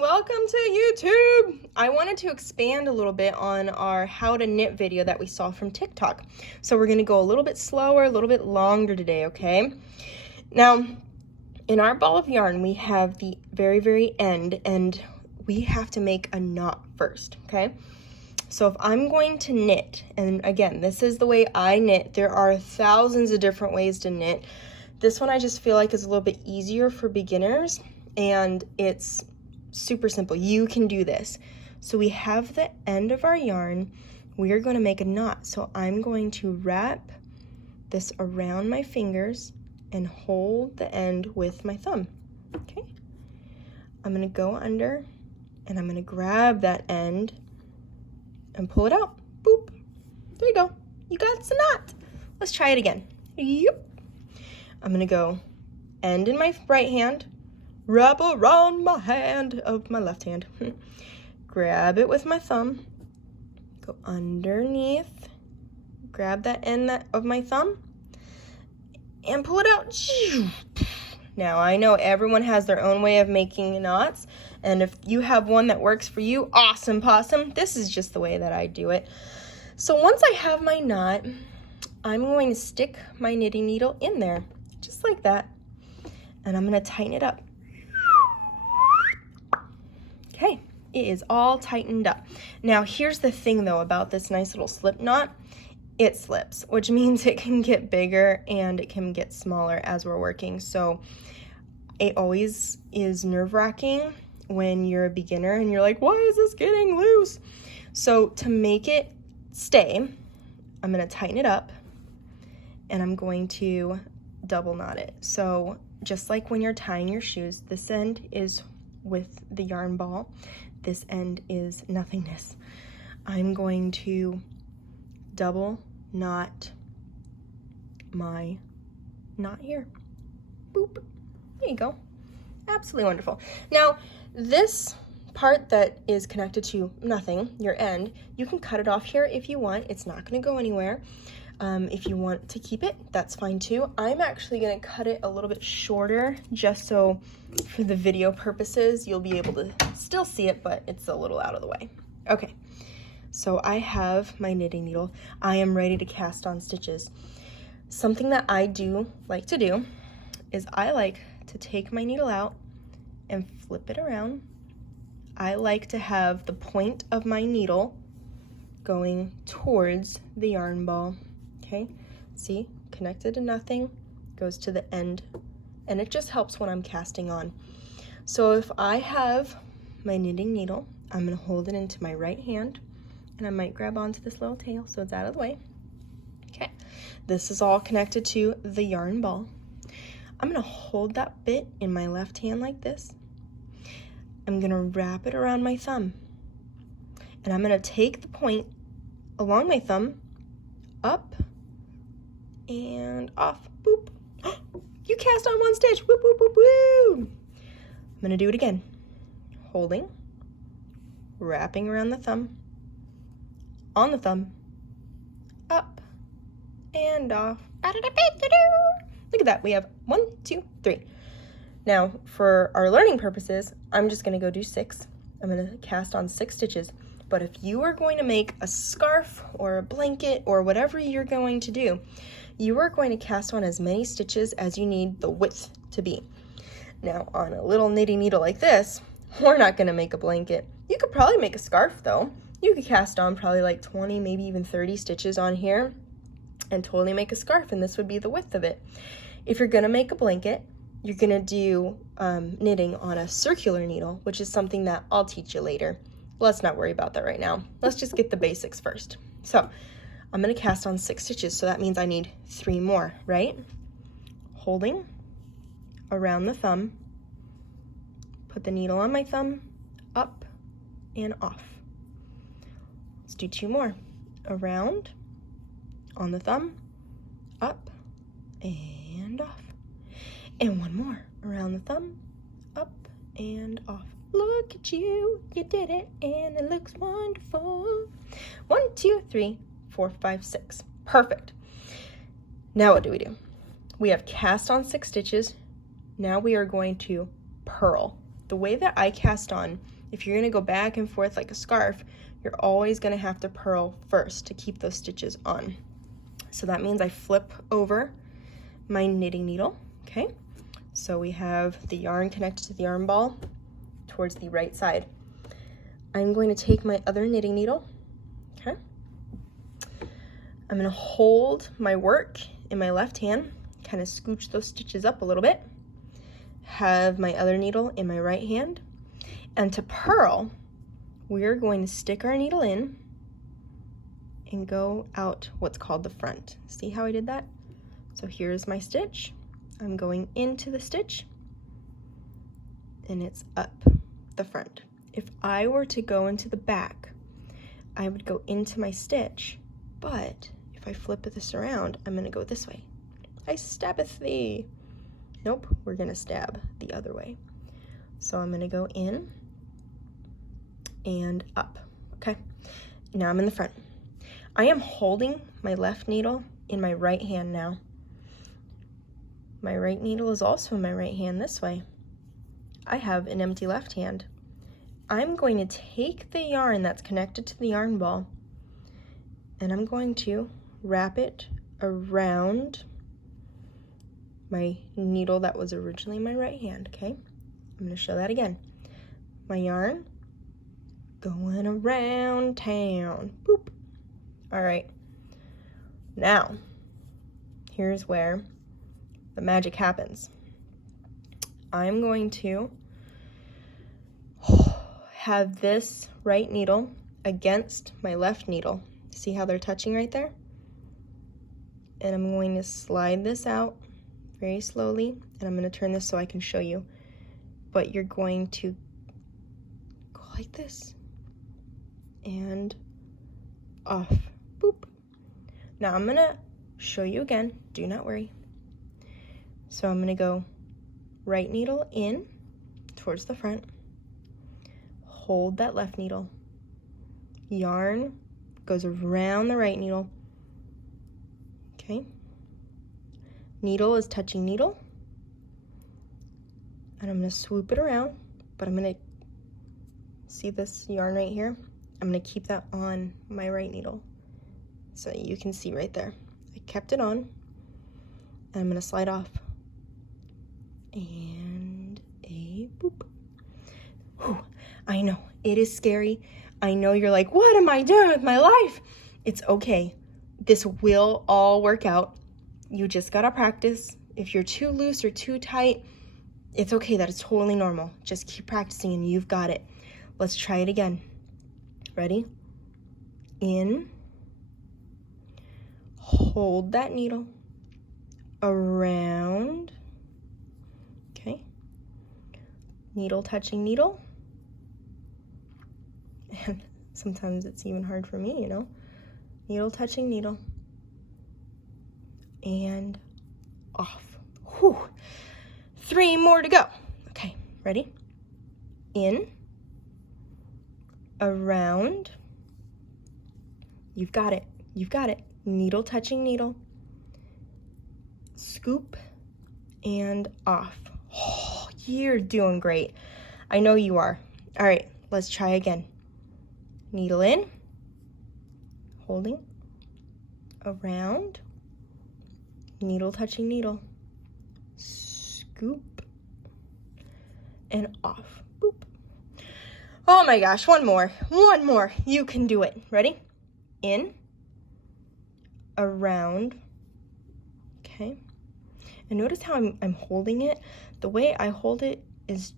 welcome to YouTube. I wanted to expand a little bit on our how to knit video that we saw from TikTok. So we're gonna go a little bit slower, a little bit longer today, okay? Now, in our ball of yarn, we have the very end, and we have to make a knot first, okay? So if I'm going to knit, and again, this is the way I knit. There are thousands of different ways to knit. This one I just feel like is a little bit easier for beginners, and it's super simple. You can do this. So we have the end of our yarn. We are going to make a knot. So I'm going to wrap this around my fingers and hold the end with my thumb. Okay. I'm going to go under and I'm going to grab that end and pull it out. Boop. There you go. You got the knot. Let's try it again. Yep. I'm going to go end in my right hand, wrap around my hand of my left hand. Grab it with my thumb, go underneath, grab that end of my thumb, and pull it out. Now, I know everyone has their own way of making knots, and if you have one that works for you, awesome possum. This is just the way that I do it. So once I have my knot, I'm going to stick my knitting needle in there, just like that, and I'm going to tighten it up. Okay, it is all tightened up. Now, here's the thing though about this nice little slip knot. It slips, which means it can get bigger and it can get smaller as we're working. So it always is nerve-wracking when you're a beginner and you're like, why is this getting loose? So to make it stay, I'm gonna tighten it up and I'm going to double knot it. So just like when you're tying your shoes, this end is with the yarn ball, this end is nothingness. I'm going to double knot my knot here. Boop. There you go. Absolutely wonderful. Now, this part that is connected to nothing, your end, you can cut it off here if you want. It's not going to go anywhere. If you want to keep it, that's fine too. I'm actually going to cut it a little bit shorter just so for the video purposes, you'll be able to still see it, but it's a little out of the way. Okay, so I have my knitting needle. I am ready to cast on stitches. Something that I do like to do is I like to take my needle out and flip it around. I like to have the point of my needle going towards the yarn ball. Okay, see, connected to nothing, goes to the end, and it just helps when I'm casting on. So if I have my knitting needle, I'm gonna hold it into my right hand, and I might grab onto this little tail so it's out of the way. Okay, this is all connected to the yarn ball. I'm gonna hold that bit in my left hand like this. I'm gonna wrap it around my thumb, and I'm gonna take the point along my thumb, up, and off. Boop. You cast on one stitch. Whoop, whoop, whoop, whoop. I'm gonna do it again. Holding, wrapping around the thumb, on the thumb, up, and off. Look at that. We have 1, 2, 3. Now, for our learning purposes, I'm just gonna go do 6. I'm gonna cast on 6 stitches. But if you are going to make a scarf or a blanket or whatever you're going to do, you are going to cast on as many stitches as you need the width to be. Now, on a little knitting needle like this, we're not gonna make a blanket. You could probably make a scarf though. You could cast on probably like 20, maybe even 30 stitches on here and totally make a scarf, and this would be the width of it. If you're gonna make a blanket, you're gonna do knitting on a circular needle, which is something that I'll teach you later. Let's not worry about that right now. Let's just get the basics first. So I'm gonna cast on 6 stitches, so that means I need 3 more, right? Holding around the thumb, put the needle on my thumb, up and off. Let's do 2 more. Around, on the thumb, up and off. And 1 more. Around the thumb, up and off. Look at you, you did it, and it looks wonderful. 1, 2, 3, 4, 5, 6. Perfect. Now what do? We have cast on 6 stitches. Now we are going to purl. the way that I cast on, if you're gonna go back and forth like a scarf, you're always gonna have to purl first to keep those stitches on. So that means I flip over my knitting needle, okay? So we have the yarn connected to the yarn ball towards the right side. I'm going to take my other knitting needle, okay? I'm gonna hold my work in my left hand, kind of scooch those stitches up a little bit, have my other needle in my right hand, and to purl, we're going to stick our needle in and go out what's called the front. See how I did that? So here's my stitch. I'm going into the stitch and it's up the front. If I were to go into the back, I would go into my stitch, but if I flip this around, I'm gonna go this way. I stabbeth thee. Nope, we're gonna stab the other way. So I'm gonna go in and up, okay? Now I'm in the front. I am holding my left needle in my right hand now. My right needle is also in my right hand this way. I have an empty left hand. I'm going to take the yarn that's connected to the yarn ball and I'm going to wrap it around my needle that was originally in my right hand, okay? I'm gonna show that again. My yarn going around town, boop. All right, now here's where the magic happens. I'm going to have this right needle against my left needle. See how they're touching right there? And I'm going to slide this out very slowly, and I'm going to turn this so I can show you. But you're going to go like this and off, boop. Now I'm going to show you again, do not worry. So I'm going to go right needle in towards the front, hold that left needle, yarn goes around the right needle, okay? Needle is touching needle, and I'm going to swoop it around, but I'm going to see this yarn right here. I'm going to keep that on my right needle so you can see right there. I kept it on, and I'm going to slide off. And a boop. Whew, I know, it is scary. I know you're like, what am I doing with my life? It's okay. This will all work out. You just gotta practice. If you're too loose or too tight, it's okay. That is totally normal. Just keep practicing and you've got it. Let's try it again. Ready? In. Hold that needle. Around. Okay. Needle touching needle. And sometimes it's even hard for me, you know. Needle touching needle. And off. Whew. 3 more to go. Okay, ready? In. Around. You've got it. You've got it. Needle touching needle. Scoop. And off. Oh, you're doing great. I know you are. All right, let's try again. Needle in, holding, around, needle touching needle, scoop, and off. Boop. Oh my gosh, one more. You can do it. Ready? In, around, okay. And notice how I'm holding it. The way I hold it is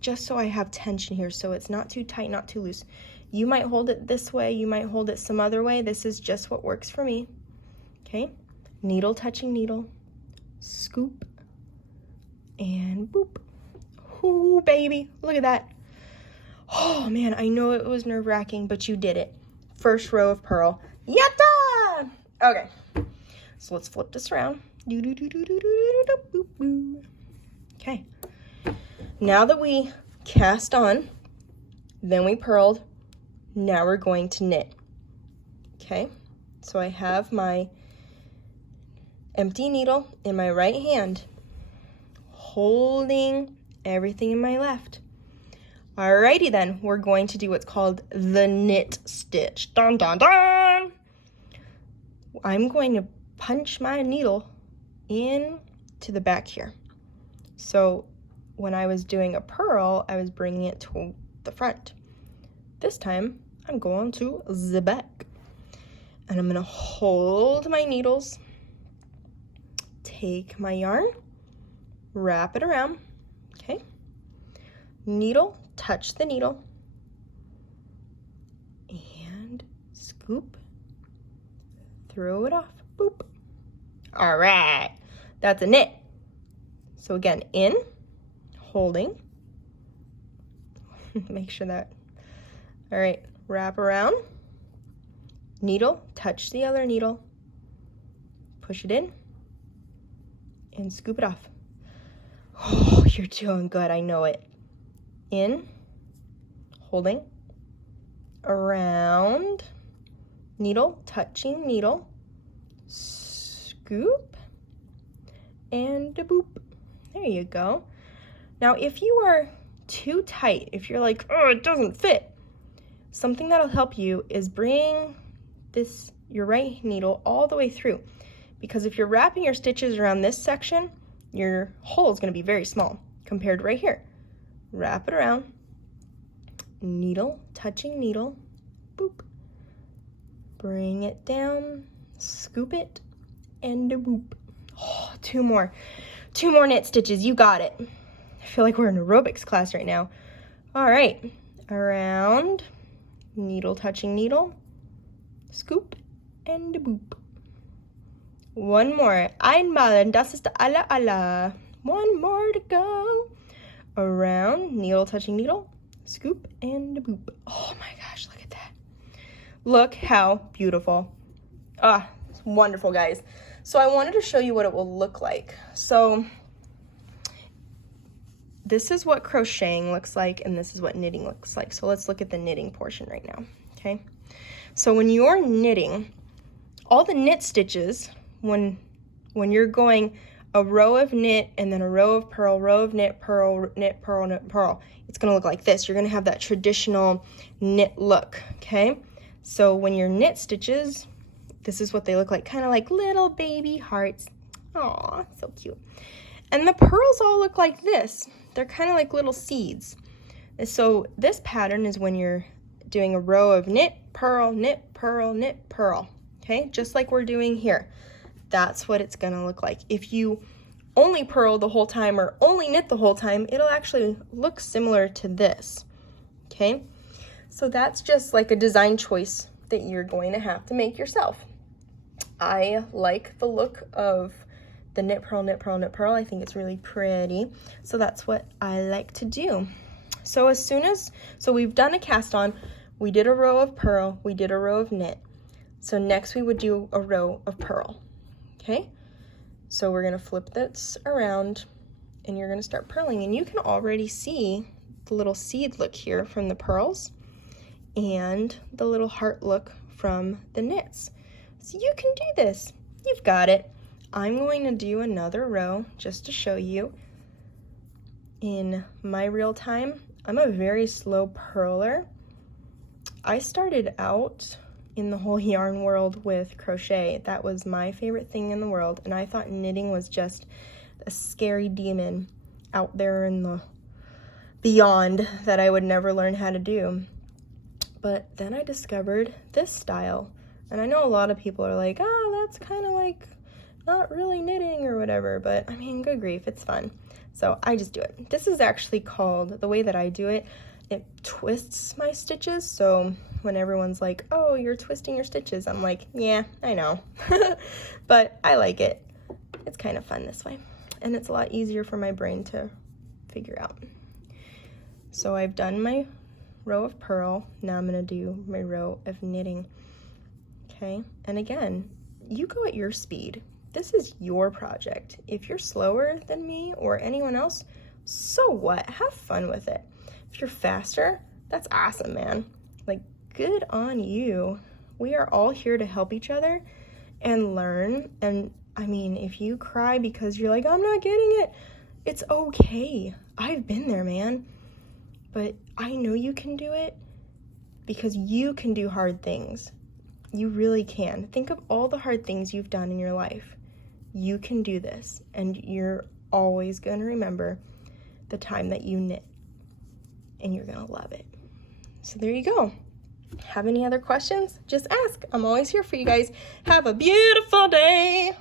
just so I have tension here, so it's not too tight, not too loose. You might hold it this way, you might hold it some other way. This is just what works for me. Okay, needle touching needle, scoop, and boop. Ooh, baby, look at that. Oh man, I know it was nerve-wracking, but you did it. First row of purl. Yatta! Okay, so let's flip this around. Okay, now that we cast on, then we purled, now we're going to knit. Okay, so I have my empty needle in my right hand, holding everything in my left. Alrighty then, we're going to do what's called the knit stitch. Dun dun dun! I'm going to punch my needle in to the back here. So when I was doing a purl, I was bringing it to the front. This time, I'm going to the back. And I'm going to hold my needles, take my yarn, wrap it around, okay? Needle, touch the needle, and scoop, throw it off, boop. All right, that's a knit. So again, in, holding, make sure that, all right, wrap around, needle, touch the other needle, push it in, and scoop it off. Oh, you're doing good, I know it. In, holding, around, needle, touching needle, scoop, and a boop. There you go. Now, if you are too tight, if you're like, oh, it doesn't fit, something that'll help you is bring your right needle all the way through. Because if you're wrapping your stitches around this section, your hole is going to be very small compared to right here. Wrap it around, needle, touching needle, boop. Bring it down, scoop it, and a boop. Oh, two more knit stitches, you got it. I feel like we're in aerobics class right now. All right, around, needle, touching needle, scoop, and a boop. One more, einmal, das ist alle, alle. One more to go. Around, needle touching needle, scoop, and a boop. Oh my gosh, look at that. Look how beautiful. Ah, it's wonderful, guys. So I wanted to show you what it will look like. So this is what crocheting looks like, and this is what knitting looks like. So let's look at the knitting portion right now, okay? So when you're knitting, all the knit stitches, when you're going a row of knit and then a row of purl, row of knit, purl, knit, purl, knit, purl. It's gonna look like this. You're gonna have that traditional knit look, okay? So when your knit stitches, this is what they look like, kind of like little baby hearts. Aw, so cute. And the purls all look like this. They're kind of like little seeds. And so this pattern is when you're doing a row of knit, purl, knit, purl, knit, purl, okay? Just like we're doing here. That's what it's gonna look like. If you only purl the whole time or only knit the whole time, it'll actually look similar to this, okay? So that's just like a design choice that you're going to have to make yourself. I like the look of the knit, purl, knit, purl, knit, purl. I think it's really pretty. So that's what I like to do. So so we've done a cast on, we did a row of purl, we did a row of knit. So next we would do a row of purl. Okay, so we're gonna flip this around and you're gonna start purling, and you can already see the little seed look here from the purls and the little heart look from the knits. So you can do this, you've got it. I'm going to do another row just to show you in my real time. I'm a very slow purler. I started out in the whole yarn world with crochet. That was my favorite thing in the world, and I thought knitting was just a scary demon out there in the beyond that I would never learn how to do. But then I discovered this style, and I know a lot of people are like, oh, that's kind of like not really knitting or whatever, but I mean, good grief, it's fun. So I just do it. This is actually called, the way that I do it, it twists my stitches. So when everyone's like, oh, you're twisting your stitches, I'm like, yeah, I know. But I like it. It's kind of fun this way. And it's a lot easier for my brain to figure out. So I've done my row of purl. Now I'm gonna do my row of knitting. Okay, and again, you go at your speed. This is your project. If you're slower than me or anyone else, so what? Have fun with it. If you're faster, that's awesome, man. Like, good on you. We are all here to help each other and learn. And I mean, if you cry because you're like, I'm not getting it, it's okay. I've been there, man. but I know you can do it because you can do hard things. You really can. Think of all the hard things you've done in your life. You can do this, and you're always going to remember the time that you knit, and you're going to love it. So there you go. Have any other questions? Just ask. I'm always here for you guys. Have a beautiful day.